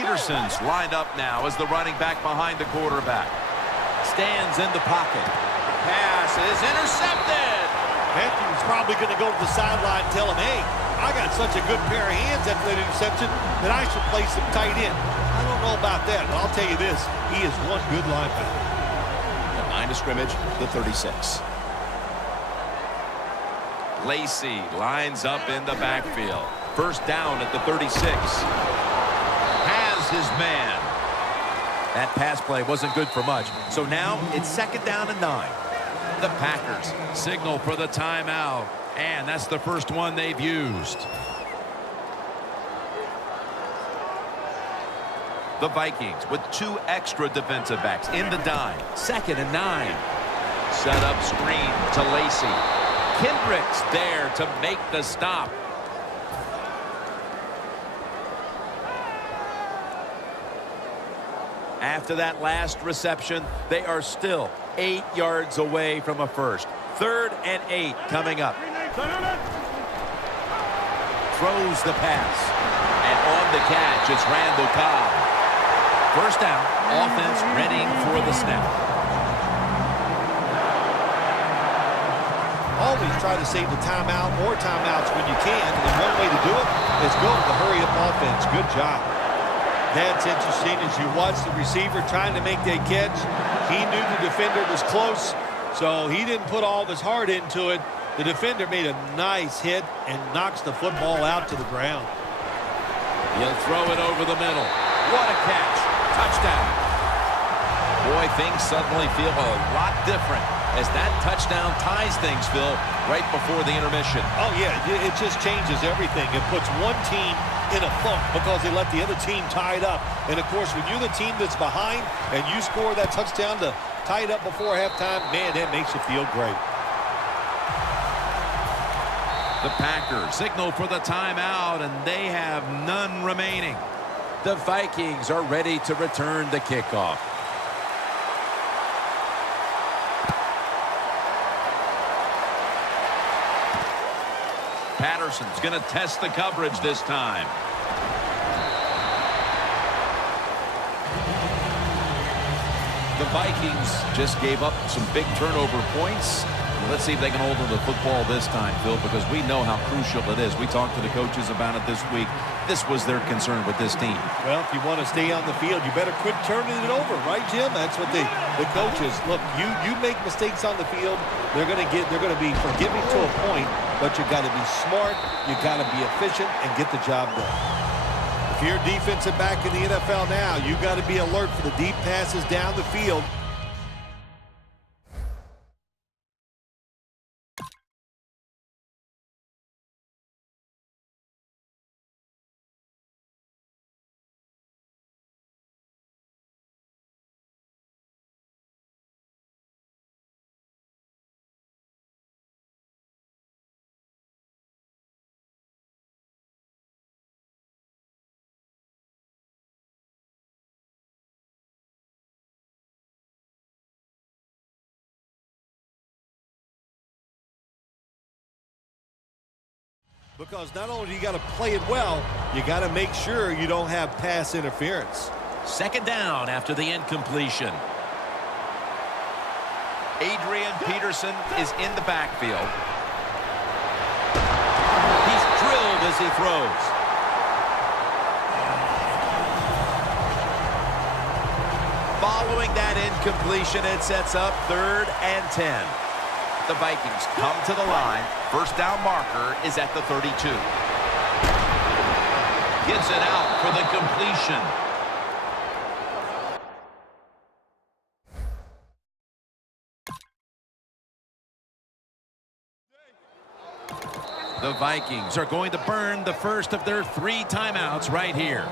Peterson's lined up now as the running back behind the quarterback. Stands in the pocket. Pass is intercepted. Matthew's probably going to go to the sideline and tell him, hey, I got such a good pair of hands after that interception that I should play some tight end. I don't know about that, but I'll tell you this, he is one good linebacker. The line of scrimmage, the 36. Lacy lines up in the backfield. First down at the 36. Has his man. That pass play wasn't good for much. So now it's second down and 9. The Packers signal for the timeout. And that's the first one they've used. The Vikings with 2 extra defensive backs in the dime. Second and 9. Set up screen to Lacy. Kendricks there to make the stop. After that last reception, they are still 8 yards away from a first. 3rd and 8 coming up. Throws the pass. And on the catch, it's Randall Cobb. First down, offense ready for the snap. Always try to save the timeout, more timeouts when you can, and one way to do it is go to the hurry-up offense. Good job. That's interesting as you watch the receiver trying to make that catch. He knew the defender was close, so he didn't put all of his heart into it. The defender made a nice hit and knocks the football out to the ground. He'll throw it over the middle. What a catch. Touchdown. Boy, things suddenly feel a lot different as that touchdown ties things, Phil, right before the intermission. Oh, yeah, it just changes everything. It puts one team in a funk because they let the other team tie it up. And, of course, when you're the team that's behind and you score that touchdown to tie it up before halftime, man, that makes you feel great. The Packers signal for the timeout, and they have none remaining. The Vikings are ready to return the kickoff. Patterson's going to test the coverage this time. The Vikings just gave up some big turnover points. Let's see if they can hold on to the football this time, Phil, because we know how crucial it is. We talked to the coaches about it this week. This was their concern with this team. Well, if you want to stay on the field, you better quit turning it over, right, Jim? That's what the coaches look. You make mistakes on the field, they're going to be forgiving to a point, but you got to be smart, you got to be efficient, and get the job done. If you're a defensive back in the NFL now, you got to be alert for the deep passes down the field. Because not only do you got to play it well, you got to make sure you don't have pass interference. Second down after the incompletion. Adrian Peterson is in the backfield. He's drilled as he throws. Following that incompletion, it sets up 3rd and 10. The Vikings come to the line. First down marker is at the 32. Gives it out for the completion. The Vikings are going to burn the first of their 3 timeouts right here.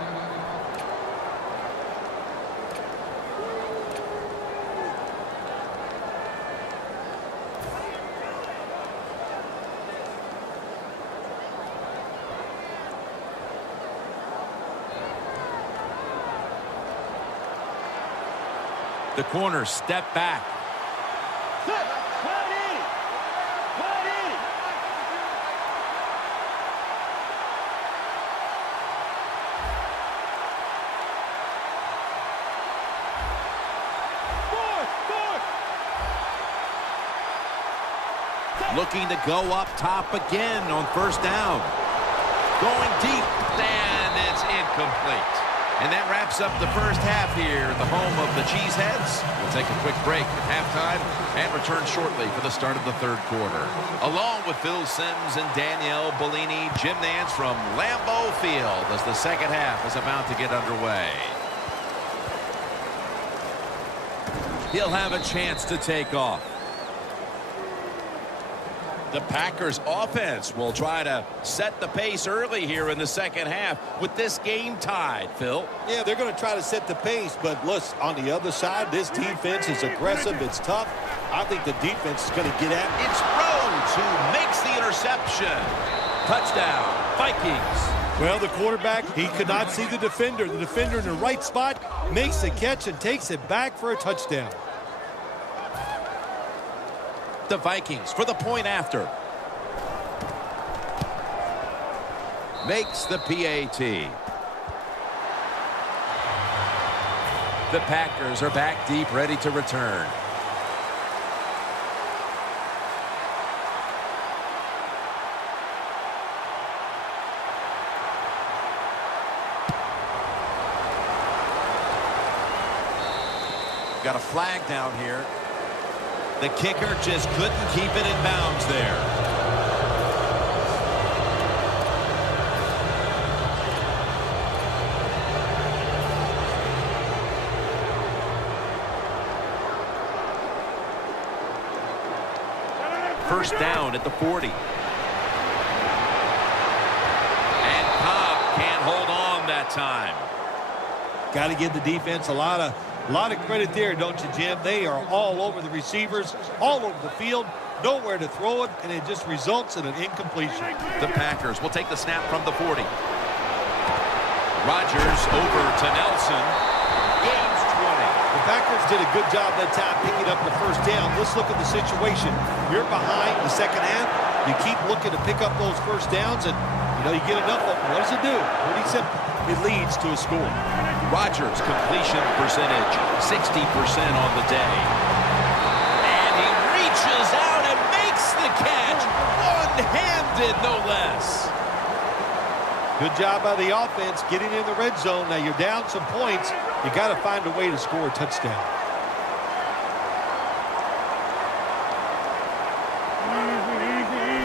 The corners step back. Looking to go up top again on first down. Going deep, and it's incomplete. And that wraps up the first half here at the home of the Cheeseheads. We'll take a quick break at halftime and return shortly for the start of the third quarter. Along with Phil Simms and Danielle Bellini, Jim Nance from Lambeau Field as the second half is about to get underway. He'll have a chance to take off. The Packers offense will try to set the pace early here in the second half with this game tied, Phil. Yeah, they're going to try to set the pace, but look, on the other side, this defense is aggressive. It's tough. I think the defense is going to get at it. It's Rhodes who makes the interception. Touchdown, Vikings. Well, the quarterback, he could not see the defender. The defender in the right spot makes the catch and takes it back for a touchdown. The Vikings for the point after. Makes the PAT. The Packers are back deep, ready to return. Got a flag down here. The kicker just couldn't keep it in bounds there. First down at the 40. And Cobb can't hold on that time. Got to give the defense a lot of credit there, don't you, Jim? They are all over the receivers, all over the field, nowhere to throw it, and it just results in an incompletion. The Packers will take the snap from the 40. Rodgers over to Nelson. Gains 20. The Packers did a good job that time picking up the first down. Let's look at the situation. You're behind the second half. You keep looking to pick up those first downs, and, you get enough of them. What does it do? Pretty simple. It leads to a score. Rodgers completion percentage 60% on the day. And he reaches out and makes the catch. One-handed, no less. Good job by the offense getting in the red zone. Now you're down some points. You got to find a way to score a touchdown.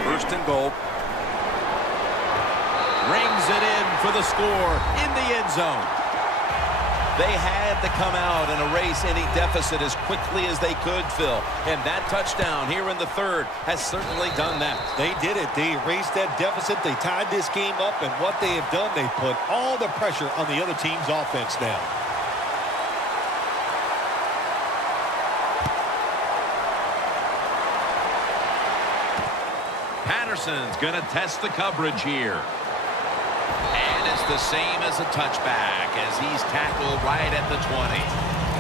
First and goal. Rings it in for the score in the end zone. They had to come out and erase any deficit as quickly as they could, Phil. And that touchdown here in the third has certainly done that. They did it. They erased that deficit. They tied this game up. And what they have done, they put all the pressure on the other team's offense now. Patterson's going to test the coverage here. It's the same as a touchback as he's tackled right at the 20.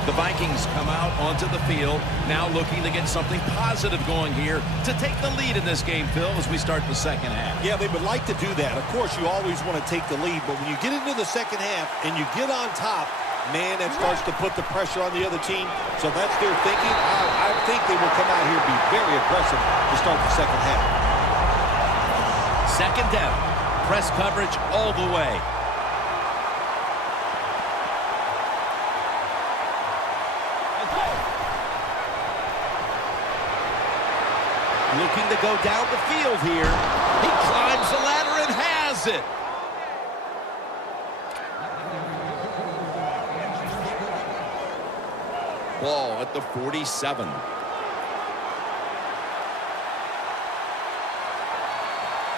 The Vikings come out onto the field, now looking to get something positive going here to take the lead in this game, Phil, as we start the second half. Yeah, they would like to do that. Of course, you always want to take the lead, but when you get into the second half and you get on top, man, that starts to put the pressure on the other team. So that's their thinking. I think they will come out here and be very aggressive to start the second half. Second down. Press coverage all the way. Looking to go down the field here. He climbs the ladder and has it. Ball at the 47.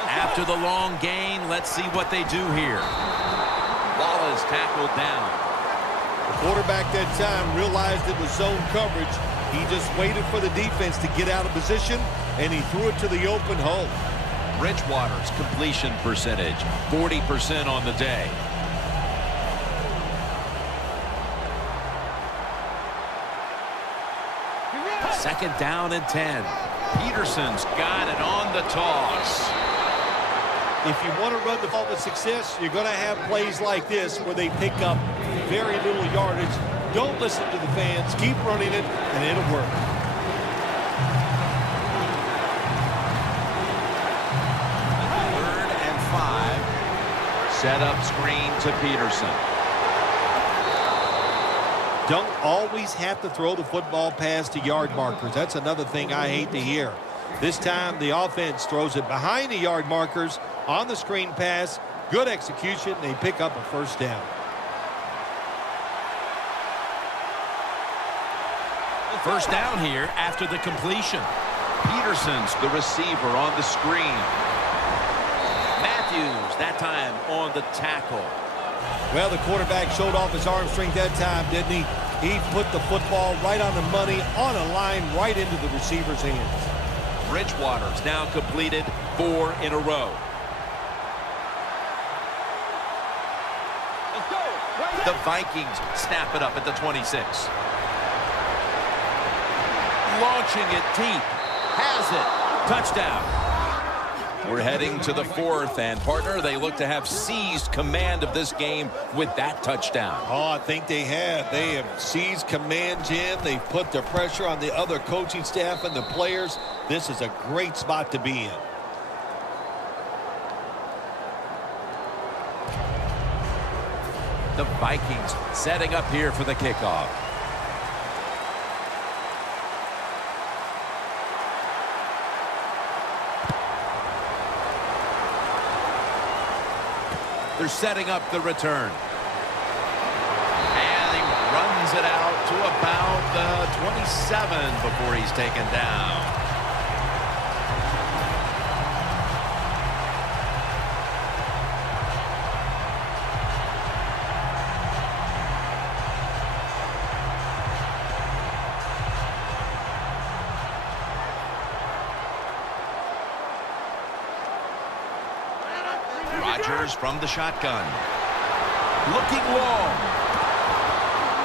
After the long gain, let's see what they do here. Ball is tackled down. The quarterback that time realized it was zone coverage. He just waited for the defense to get out of position, and he threw it to the open hole. Bridgewater's completion percentage, 40% on the day. Second down and 10. Peterson's got it on the toss. If you want to run the ball with success, you're going to have plays like this where they pick up very little yardage. Don't listen to the fans. Keep running it, and it'll work. Set up screen to Peterson. Don't always have to throw the football past the yard markers. That's another thing I hate to hear. This time the offense throws it behind the yard markers on the screen pass. Good execution. They pick up a first down. First down here after the completion. Peterson's the receiver on the screen. Matthews that time on the tackle. Well, the quarterback showed off his arm strength that time, didn't he? He put the football right on the money, on a line, right into the receiver's hands. Bridgewater's now completed 4 in a row. The Vikings snap it up at the 26. Launching it deep. Has it. Touchdown. We're heading to the 4th, and partner, they look to have seized command of this game with that touchdown. Oh, I think they have. They have seized command, Jim. They've put the pressure on the other coaching staff and the players. This is a great spot to be in. The Vikings setting up here for the kickoff. They're setting up the return. And he runs it out to about the 27 before he's taken down. Rodgers from the shotgun. Looking long.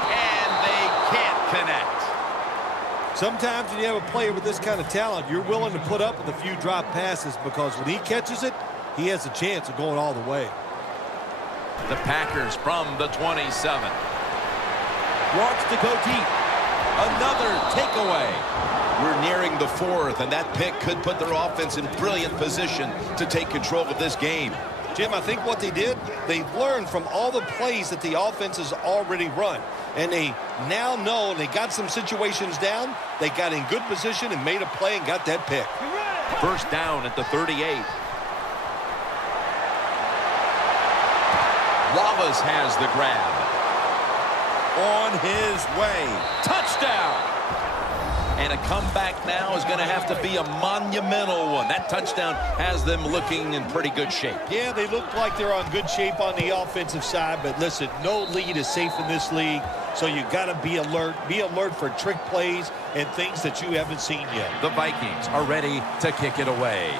And they can't connect. Sometimes when you have a player with this kind of talent, you're willing to put up with a few drop passes because when he catches it, he has a chance of going all the way. The Packers from the 27. Wants to go deep. Another takeaway. We're nearing the 4th, and that pick could put their offense in brilliant position to take control of this game. Jim, I think what they did, they learned from all the plays that the offense has already run. And they now know, and they got some situations down, they got in good position and made a play and got that pick. First down at the 38. Wallace has the grab. On his way. Touchdown! And a comeback now is going to have to be a monumental one. That touchdown has them looking in pretty good shape. Yeah, they look like they're on good shape on the offensive side, but listen, no lead is safe in this league, so you got to be alert. Be alert for trick plays and things that you haven't seen yet. The Vikings are ready to kick it away.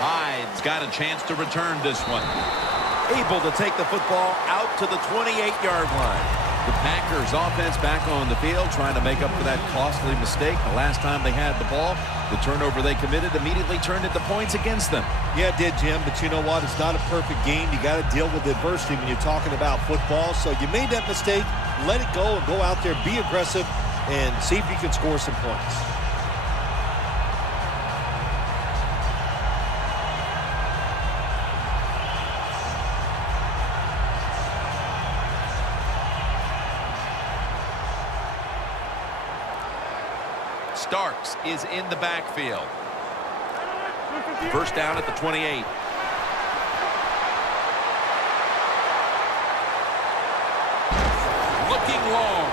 Hyde's got a chance to return this one. Able to take the football out to the 28-yard line. The Packers offense back on the field trying to make up for that costly mistake. The last time they had the ball, the turnover they committed immediately turned into points against them. Yeah, it did, Jim, but you know what? It's not a perfect game. You got to deal with adversity when you're talking about football. So you made that mistake. Let it go and go out there, be aggressive, and see if you can score some points. Starks is in the backfield. First down at the 28. Looking long.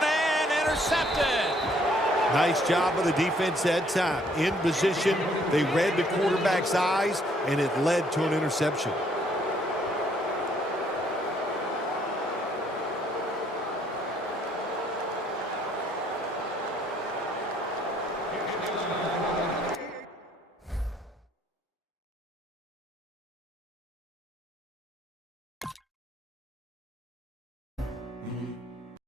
And intercepted. Nice job of the defense that time. In position, they read the quarterback's eyes, and it led to an interception.